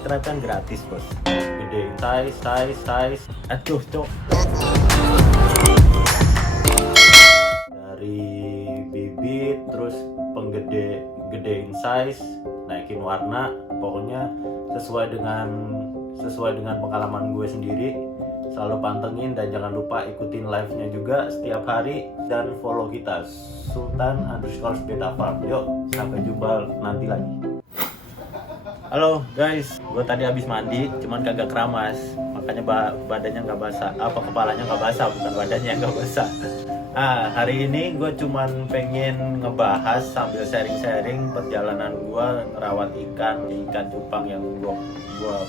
subscribe kan gratis bos. Gedein size. Aduh cok. Dari bibit terus gedein size, naikin warna, pokoknya sesuai dengan pengalaman gue sendiri. Selalu pantengin dan jangan lupa ikutin live-nya juga setiap hari dan follow kita Sultan_beta_farm. Yuk, sampai jumpa nanti lagi. Halo guys, gue tadi habis mandi, cuman kagak keramas, makanya badannya nggak basah, kepalanya nggak basah, bukan badannya nggak basah. Hari ini gue cuman pengen ngebahas sambil sharing-sharing perjalanan gue ngerawat ikan cupang yang gue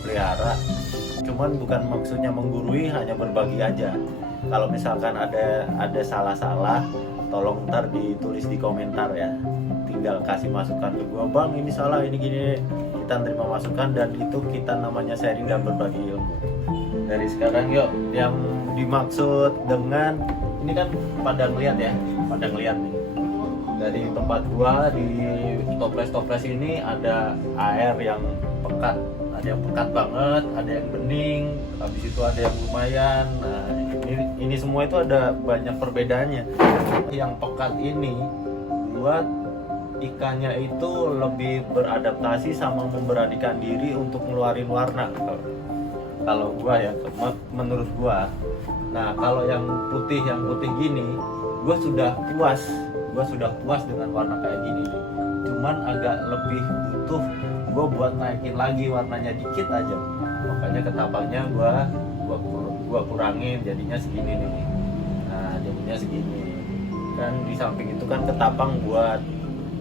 pelihara. Cuman bukan maksudnya menggurui, hanya berbagi aja. Kalau misalkan ada salah-salah, tolong ntar ditulis di komentar ya. Tinggal kasih masukan ke gue, bang ini salah, ini gini. Kita terima masukan dan itu kita namanya sharing dan berbagi ilmu. Dari sekarang yuk, yang dimaksud dengan ini kan pada ngeliat nih. Dari tempat gua di toples ini ada air yang pekat. Ada yang pekat banget, ada yang bening, habis itu ada yang lumayan. Nah, ini semua itu ada banyak perbedaannya. Yang pekat ini buat ikannya itu lebih beradaptasi sama memberanikan diri untuk ngeluarin warna. Kalau gua ya, menurut gua. Nah, kalau yang putih gini, gua sudah puas dengan warna kayak gini. Cuman agak lebih butuh gue buat naikin lagi warnanya dikit aja, makanya ketapangnya gua kurangin, jadinya segini nih. Nah, jadinya segini kan. Di samping itu kan ketapang buat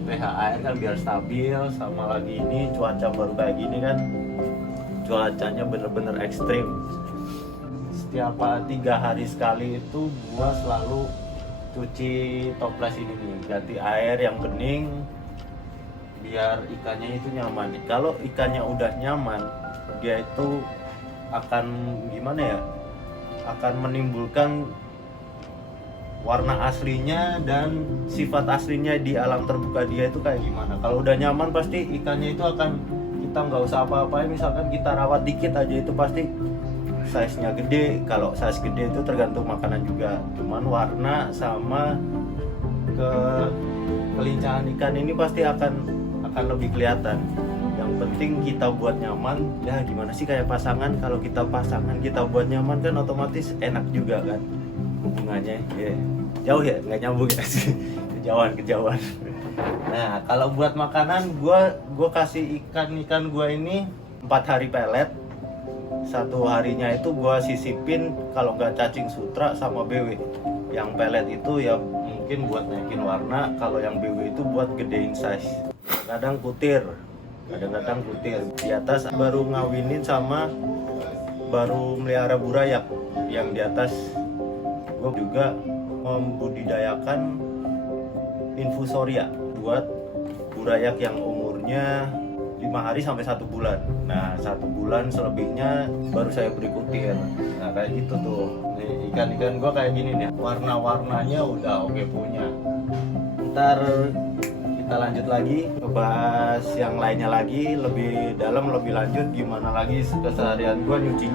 pH air kan biar stabil, sama lagi ini cuaca baru kayak gini kan, cuacanya bener-bener ekstrim. Setiap 3 hari sekali itu gua selalu cuci toples ini nih, ganti air yang bening biar ikannya itu nyaman. Kalau ikannya udah nyaman, dia itu akan akan menimbulkan warna aslinya dan sifat aslinya di alam terbuka dia itu kayak gimana. Kalau udah nyaman pasti ikannya itu akan, kita nggak usah apa-apain, misalkan kita rawat dikit aja itu pasti size-nya gede. Kalau size gede itu tergantung makanan juga, cuman warna sama kelincahan ikan ini pasti akan lebih kelihatan. Yang penting kita buat nyaman. Ya gimana sih kayak pasangan, kalau kita buat nyaman kan otomatis enak juga kan hubungannya. Jauh ya, nggak nyambung ya sih. kejauhan. Nah, kalau buat makanan gue kasih ikan gue ini 4 hari pelet. 1 harinya itu gue sisipin kalau nggak cacing sutra sama BW. Yang pelet itu ya mungkin buat naikin warna, kalau yang BW itu buat gedein size. Kadang-kadang kutir. Di atas baru ngawinin sama baru melihara burayak. Yang di atas gue juga membudidayakan infusoria buat burayak yang umurnya 5 hari sampai 1 bulan. Nah, 1 bulan selebihnya baru saya beri kutir. Nah, kayak gitu tuh. Nih, ikan-ikan gue kayak gini nih. Warna-warnanya udah oke punya. Ntar kita lanjut lagi ngebahas yang lainnya lagi, lebih dalam, lebih lanjut gimana lagi keseharian gue nyuci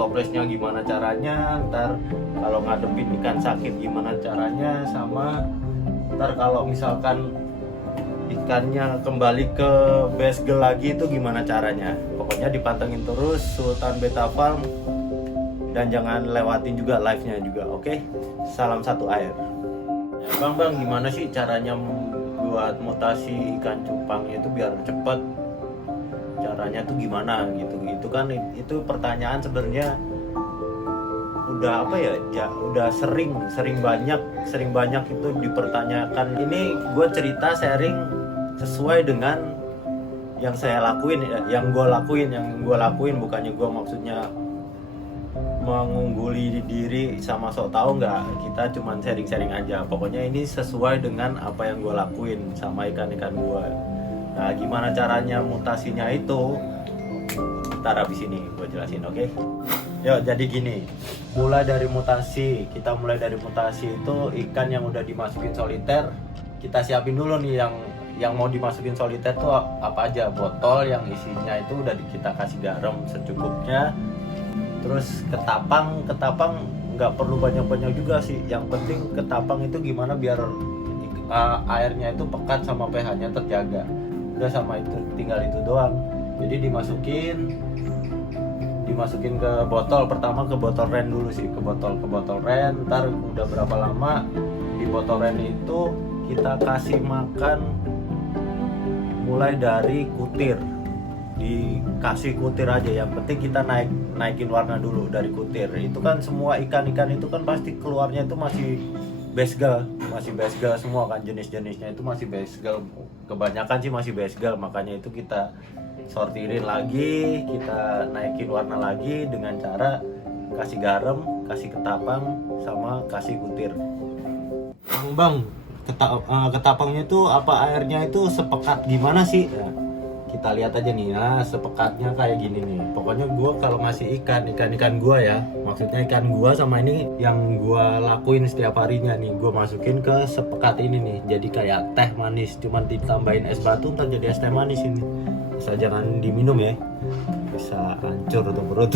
toplesnya gimana caranya, ntar kalau ngadepin ikan sakit gimana caranya, sama ntar kalau misalkan ikannya kembali ke basegel lagi itu gimana caranya. Pokoknya dipantengin terus Sultan Beta Farm dan jangan lewatin juga live-nya juga, oke? Salam satu air. Ya, bang gimana sih caranya buat mutasi ikan cupangnya itu biar cepat? Caranya tuh gimana gitu? Itu kan itu pertanyaan sebenarnya udah udah sering banyak itu dipertanyakan. Ini gue cerita sharing sesuai dengan yang saya lakuin, yang gue lakuin, bukannya gue maksudnya mengungguli diri sama sok tahu, nggak. Kita cuman sharing aja. Pokoknya ini sesuai dengan apa yang gue lakuin sama ikan-ikan gue. Nah, gimana caranya mutasinya itu? Ntar abis ini gue jelasin, oke? Yuk, jadi gini. Kita mulai dari mutasi itu ikan yang udah dimasukin soliter, kita siapin dulu nih yang mau dimasukin soliter tuh apa aja, botol yang isinya itu udah kita kasih garam secukupnya. Terus ketapang nggak perlu banyak-banyak juga sih, yang penting ketapang itu gimana biar airnya itu pekat sama pH-nya terjaga. Udah, sama itu tinggal itu doang. Jadi dimasukin ke botol, pertama ke botol ren dulu sih, ke botol ren. Ntar udah berapa lama di botol ren itu kita kasih makan mulai dari kutir, dikasih kutir aja, yang penting kita naikin warna dulu dari kutir. Itu kan semua ikan-ikan itu kan pasti keluarnya itu masih basgal semua kan, jenis-jenisnya itu masih basgal, kebanyakan sih masih basgal. Makanya itu kita sortirin lagi, kita naikin warna lagi dengan cara kasih garam, kasih ketapang, sama kasih kutir. Bang, ketapangnya itu apa airnya itu sepekat gimana sih? Nah, kita lihat aja nih, nah sepekatnya kayak gini nih. Pokoknya gua kalau ngasih ikan gua ya, maksudnya ikan gua sama ini yang gua lakuin setiap harinya nih, gua masukin ke sepekat ini nih. Jadi kayak teh manis, cuman ditambahin es batu ntar jadi es teh manis ini. Bisa jangan diminum ya, bisa hancur tuh perut.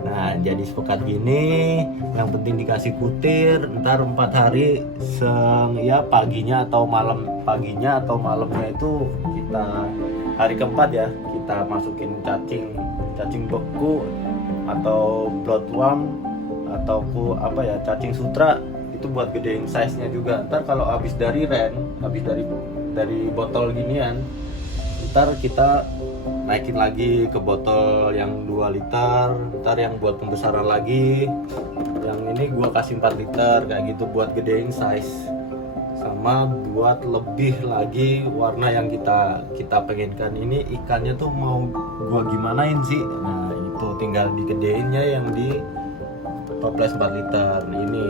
Nah, jadi sepekat gini, yang penting dikasih kutir. Ntar 4 hari ya paginya atau malamnya itu kita, hari keempat ya, kita masukin cacing beku atau bloodworm atau cacing sutra, itu buat gedein size nya juga. Ntar kalau habis dari botol ginian, ntar kita naikin lagi ke botol yang 2 liter, ntar yang buat pembesaran lagi, yang ini gua kasih 4 liter kayak gitu buat gedein size, sama buat lebih lagi warna yang kita pengenkan. Ini ikannya tuh mau gua gimanain sih, nah itu tinggal digedeinnya yang di toples 4 liter. Ini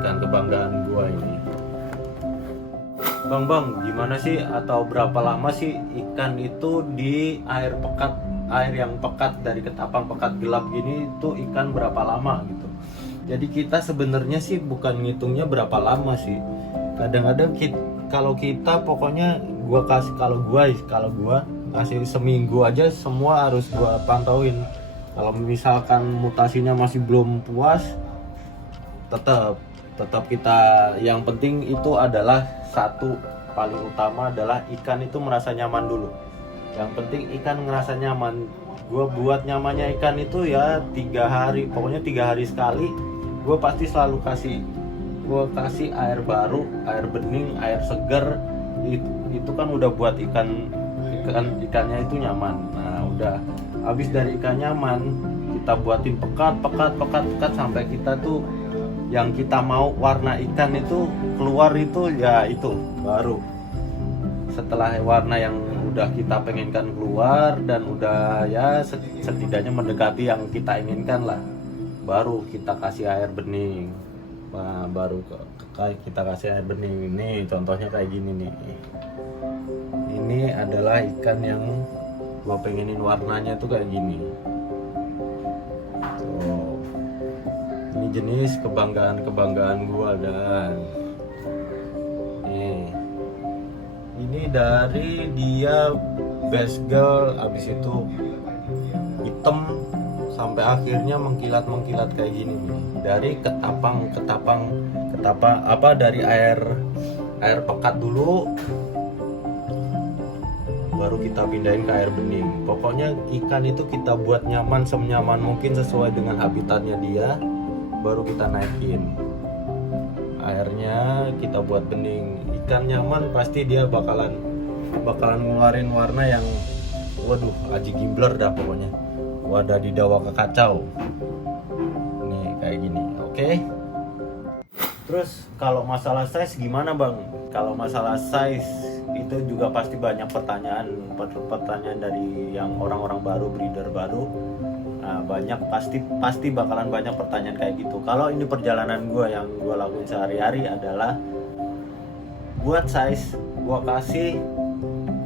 ikan kebanggaan gua ini. Bang, gimana sih atau berapa lama sih ikan itu di air yang pekat dari ketapang pekat gelap gini, itu ikan berapa lama gitu? Jadi kita sebenarnya sih bukan ngitungnya berapa lama sih. Kadang-kadang kalau kita pokoknya kalau gua kasih seminggu aja semua harus gua pantauin. Kalau misalkan mutasinya masih belum puas, tetap kita, yang penting itu adalah satu, paling utama adalah ikan itu merasa nyaman dulu. Yang penting ikan ngerasa nyaman. Gue buat nyamannya ikan itu ya 3 hari, pokoknya 3 hari sekali gue pasti selalu kasih air baru, air bening, air seger. Itu kan udah buat ikannya itu nyaman. Nah udah habis dari ikan nyaman, kita buatin pekat sampai kita tuh yang kita mau warna ikan itu keluar, itu ya itu baru setelah warna yang udah kita pengenkan keluar dan udah ya setidaknya mendekati yang kita inginkan lah, baru kita kasih air bening. Nah, kita kasih air bening. Ini contohnya kayak gini nih. Ini adalah ikan yang gua pengenin warnanya tuh kayak gini. Tuh. Ini jenis kebanggaan gua. Dan ini dari dia basgal, abis itu hitam sampai akhirnya mengkilat kayak gini nih. Dari ketapang dari air pekat dulu, baru kita pindahin ke air bening. Pokoknya ikan itu kita buat nyaman senyaman mungkin sesuai dengan habitatnya dia, baru kita naikin airnya, kita buat bening. Ikan nyaman pasti dia bakalan ngeluarin warna yang waduh aji gimbler dah pokoknya, wadah di dawa kekacau nih kayak gini. Oke. Terus kalau masalah size gimana bang? Kalau masalah size itu juga pasti banyak pertanyaan dari yang orang-orang baru, breeder baru. Nah, banyak pasti bakalan banyak pertanyaan kayak gitu. Kalau ini perjalanan gue yang gue lakuin sehari-hari adalah buat size, gue kasih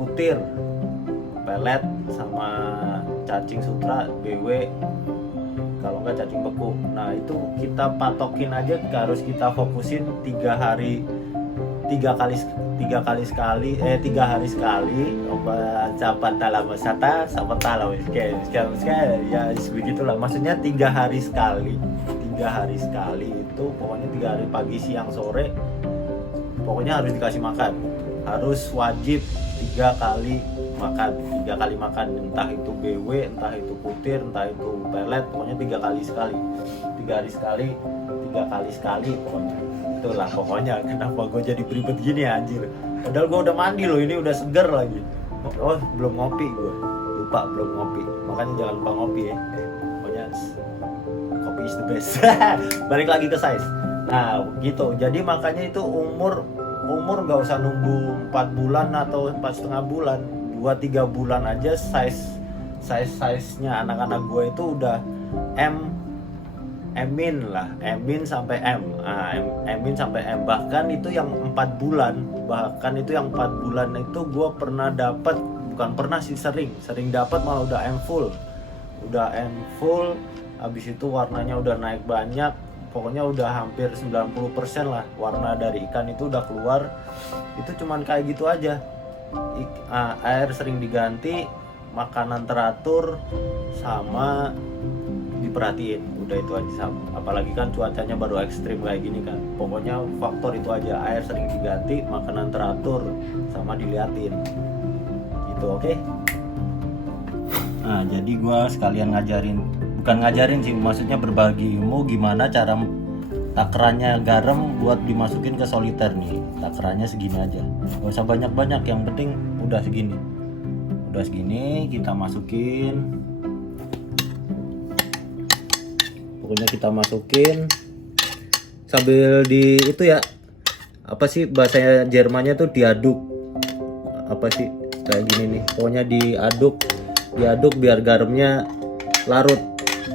kutir, pelet, sama cacing sutra, BW, kalau nggak cacing beku. Nah itu kita patokin aja, harus kita fokusin 3 hari 3 hari sekali obat sapatala masata sapatala ya begitulah, maksudnya 3 hari sekali itu pokoknya 3 hari pagi siang sore pokoknya harus dikasih makan, harus wajib 3 kali makan, entah itu BW, entah itu putir, entah itu pelet, pokoknya 3 hari sekali pokoknya. Itulah pokoknya kenapa gue jadi beribet gini anjir, padahal gue udah mandi loh, ini udah seger lagi. Oh belum ngopi, gue lupa belum ngopi, makanya jangan lupa ngopi ya. Pokoknya kopi is the best. Balik lagi ke size. Nah gitu, jadi makanya itu umur nggak usah nunggu 4 bulan atau 4,5 bulan, 2-3 bulan aja size-nya anak-anak gue itu udah M-in sampai M. M-in sampai M. Bahkan itu yang 4 bulan itu gue pernah dapat, bukan pernah sih, sering dapat, malah udah M full. Habis itu warnanya udah naik banyak. Pokoknya udah hampir 90% lah warna dari ikan itu udah keluar. Itu cuman kayak gitu aja. Air sering diganti, makanan teratur, sama diperhatiin. Udah itu aja. Apalagi kan cuacanya baru ekstrim kayak gini kan. Pokoknya faktor itu aja, air sering diganti, makanan teratur, sama diliatin. Gitu, oke? Nah, jadi gua sekalian bukan ngajarin sih, maksudnya berbagi ilmu gimana cara takarannya garam buat dimasukin ke soliter nih. Takarannya segini aja, gak usah banyak-banyak, yang penting udah segini kita masukin. Pokoknya kita masukin sambil di itu ya, apa sih bahasa Jermannya tuh, diaduk, apa sih kayak gini nih, pokoknya diaduk biar garamnya larut.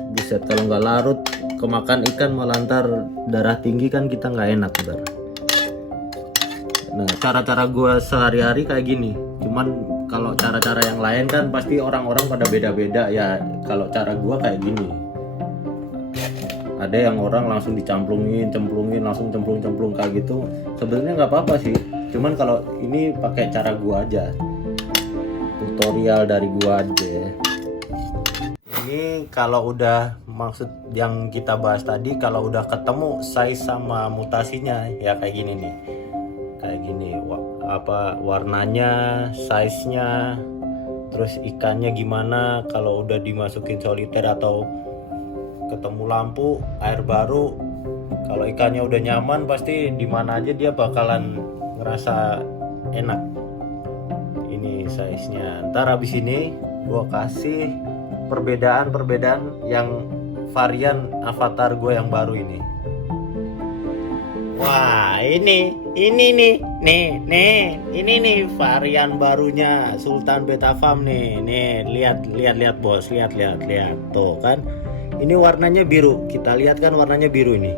Buset, kalau nggak larut kemakan ikan malah ntar darah tinggi kan, kita nggak enak ntar. Nah, cara-cara gue sehari-hari kayak gini. Cuman kalau cara-cara yang lain kan pasti orang-orang pada beda-beda ya. Kalau cara gue kayak gini. Ada yang orang langsung dicemplungin, langsung cemplung kayak gitu. Sebenarnya nggak apa-apa sih. Cuman kalau ini pakai cara gue aja. Tutorial dari gue aja. Ini kalau udah, maksud yang kita bahas tadi, kalau udah ketemu size sama mutasinya ya kayak gini nih, warnanya, size-nya, terus ikannya gimana. Kalau udah dimasukin soliter atau ketemu lampu air baru, kalau ikannya udah nyaman pasti di mana aja dia bakalan ngerasa enak. Ini size-nya. Ntar habis ini gua kasih perbedaan yang varian avatar gue yang baru ini. Wah, ini nih varian barunya Sultan Beta Farm nih. Nih, lihat bos, lihat. Tuh kan. Ini warnanya biru. Kita lihat kan warnanya biru ini.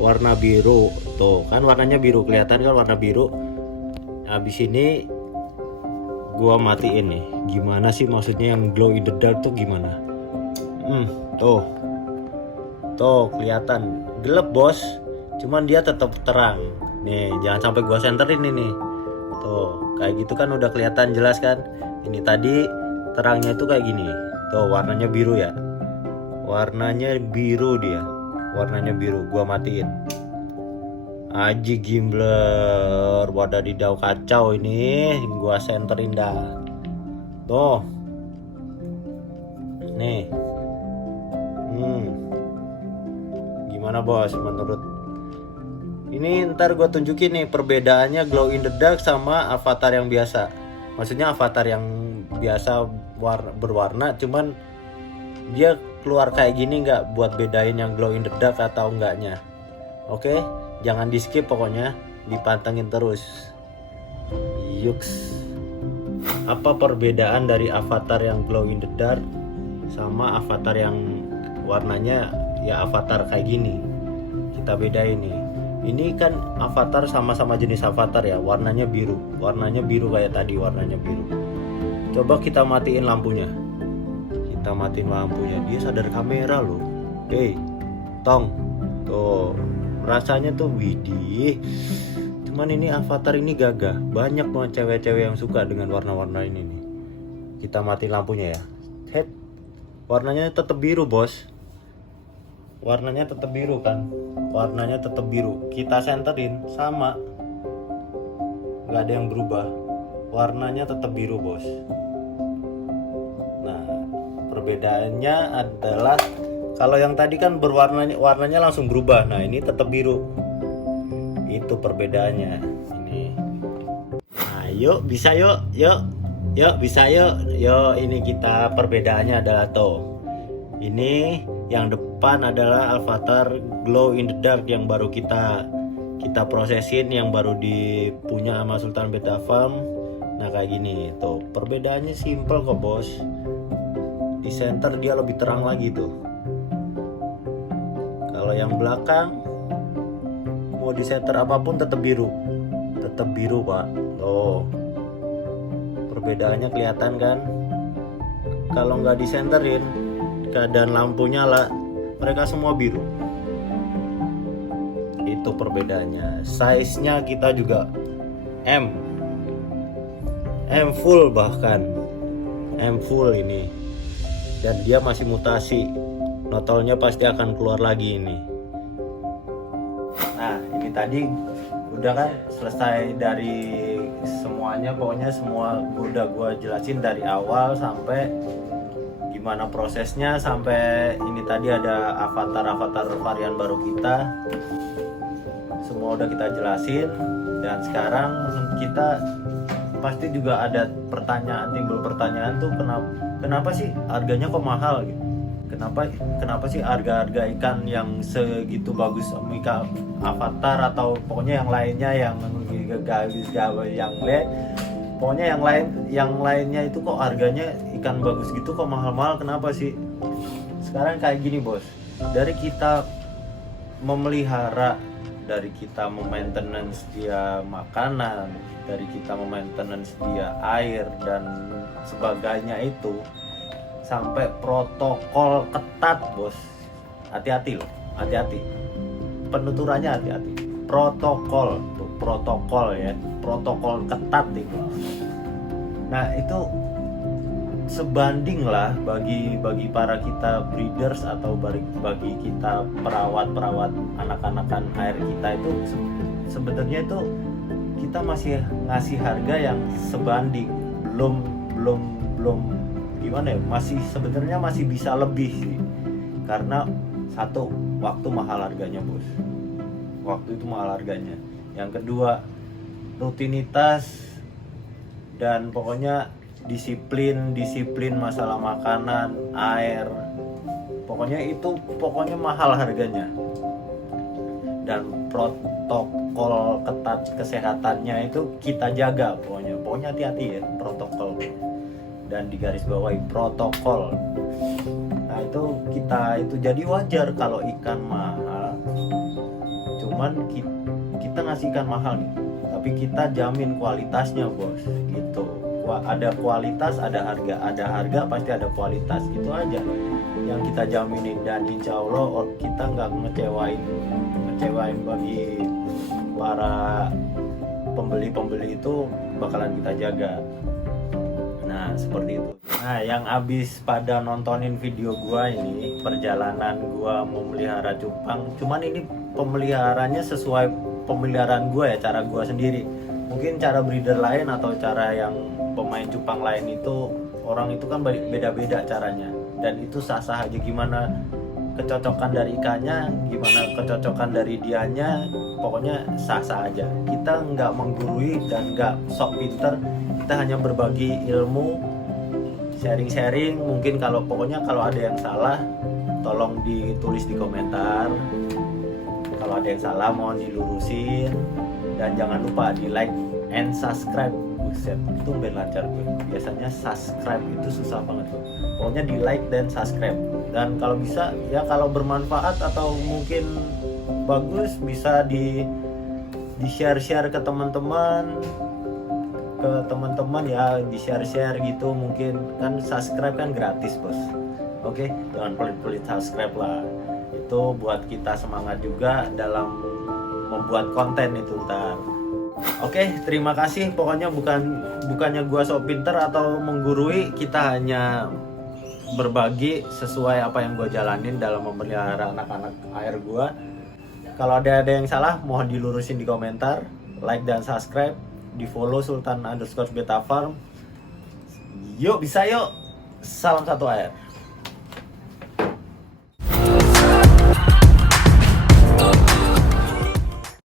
Warna biru. Tuh kan warnanya biru, kelihatan kan warna biru. Habis ini gua matiin nih. Gimana sih maksudnya yang glow in the dark tuh gimana? Tuh kelihatan gelap bos, cuman dia tetap terang. Nih, jangan sampai gua senterin ini. Tuh, kayak gitu kan udah kelihatan jelas kan? Ini tadi terangnya itu kayak gini. Tuh, warnanya biru ya. Warnanya biru dia. Warnanya biru, gua matiin. Aji Gimbler, wadadidau kacau ini, gua senterin dah. Tuh, nih, gimana bos menurut? Ini ntar gua tunjukin nih perbedaannya glow in the dark sama avatar yang biasa. Maksudnya avatar yang biasa berwarna, cuman dia keluar kayak gini nggak, buat bedain yang glow in the dark atau enggaknya. Oke? Jangan di skip pokoknya, dipantengin terus. Yuks. Apa perbedaan dari avatar yang glow in the dark sama avatar yang warnanya ya avatar kayak gini? Kita bedain nih. Ini kan avatar sama-sama jenis avatar ya, warnanya biru kayak tadi, warnanya biru. Coba kita matiin lampunya. Dia sadar kamera loh. Tong. Tuh. Rasanya tuh widih, Cuman ini avatar ini gagah, banyak banget cewek-cewek yang suka dengan warna-warna ini nih. Kita mati lampunya ya. Head, warnanya tetap biru bos. Warnanya tetap biru kan, warnanya tetap biru. Kita senterin sama, nggak ada yang berubah. Warnanya tetap biru bos. Nah, perbedaannya adalah kalau yang tadi kan warnanya langsung berubah. Nah, ini tetap biru. Itu perbedaannya. Ini. Nah, yuk bisa yuk bisa yuk. Ini kita perbedaannya adalah tuh. Ini yang depan adalah avatar glow in the dark yang baru kita prosesin, yang baru dipunya sama Sultan Beta Farm. Nah kayak gini tuh, perbedaannya simple kok bos. Di center dia lebih terang lagi tuh. Kalau yang belakang mau di center apapun tetap biru pak. Tuh perbedaannya kelihatan kan. Kalau nggak disenterin, keadaan lampu nyala, mereka semua biru. Itu perbedaannya. Size-nya kita juga M full, bahkan M full ini. Dan dia masih mutasi. Notolnya pasti akan keluar lagi ini. Nah, ini tadi udah kan selesai dari semuanya. Pokoknya semua udah gua jelasin dari awal sampai gimana prosesnya, sampai ini tadi ada avatar varian baru kita. Semua udah kita jelasin. Dan sekarang kita pasti juga ada timbul pertanyaan tuh, kenapa sih harganya kok mahal gitu? Kenapa sih harga ikan yang segitu bagus, ikan avatar atau pokoknya yang lainnya yang pokoknya yang lainnya itu kok harganya ikan bagus gitu kok mahal-mahal, kenapa sih? Sekarang kayak gini bos, dari kita memelihara, dari kita memaintenance dia makanan, dari kita memaintenance dia air dan sebagainya itu, sampai protokol ketat bos. Hati-hati loh, hati-hati, penuturannya hati-hati. Protokol ya, protokol ketat itu. Nah itu sebanding lah bagi para kita breeders atau bagi kita perawat anak-anakan air kita, itu sebenarnya itu kita masih ngasih harga yang sebanding, belum gimana ya, sebenarnya masih bisa lebih sih. Karena satu, waktu mahal harganya bos, waktu itu mahal harganya. Yang kedua, rutinitas dan pokoknya disiplin masalah makanan, air, pokoknya mahal harganya. Dan protokol ketat kesehatannya itu kita jaga, pokoknya hati-hati ya, protokol. Dan digaris bawahi protokol. Nah itu jadi wajar kalau ikan mahal. Cuman kita ngasih ikan mahal nih, tapi kita jamin kualitasnya bos, gitu. Ada kualitas, ada harga pasti ada kualitas, itu aja yang kita jaminin. Dan insya Allah kita nggak ngecewain bagi para pembeli itu, bakalan kita jaga. Nah seperti itu. Nah yang abis pada nontonin video gua ini, perjalanan gua memelihara cupang, cuman ini pemeliharanya sesuai pemeliharaan gua ya, cara gua sendiri. Mungkin cara breeder lain atau cara yang pemain cupang lain itu, orang itu kan beda-beda caranya, dan itu sah-sah aja. Gimana kecocokan dari ikannya, gimana kecocokan dari dianya, pokoknya sah-sah aja. Kita nggak menggurui dan nggak sok pinter, kita hanya berbagi ilmu, sharing. Mungkin kalau ada yang salah tolong ditulis di komentar. Kalau ada yang salah mohon dilurusin. Dan jangan lupa di like and subscribe. Buset, itu lancar gue. Biasanya subscribe itu susah banget tuh. Pokoknya di like dan subscribe. Dan kalau bisa ya, kalau bermanfaat atau mungkin bagus, bisa di share ke teman-teman ya, di share gitu. Mungkin kan subscribe kan gratis bos. Oke, jangan pelit-pelit subscribe lah. Itu buat kita semangat juga dalam membuat konten itu ntar. Oke, terima kasih. Pokoknya bukannya gua sok pinter atau menggurui, kita hanya berbagi sesuai apa yang gua jalanin dalam memelihara anak-anak air gua. Kalau ada yang salah, mohon dilurusin di komentar, like dan subscribe, di follow Sultan_Beta Farm. Yuk bisa yuk, salam satu air.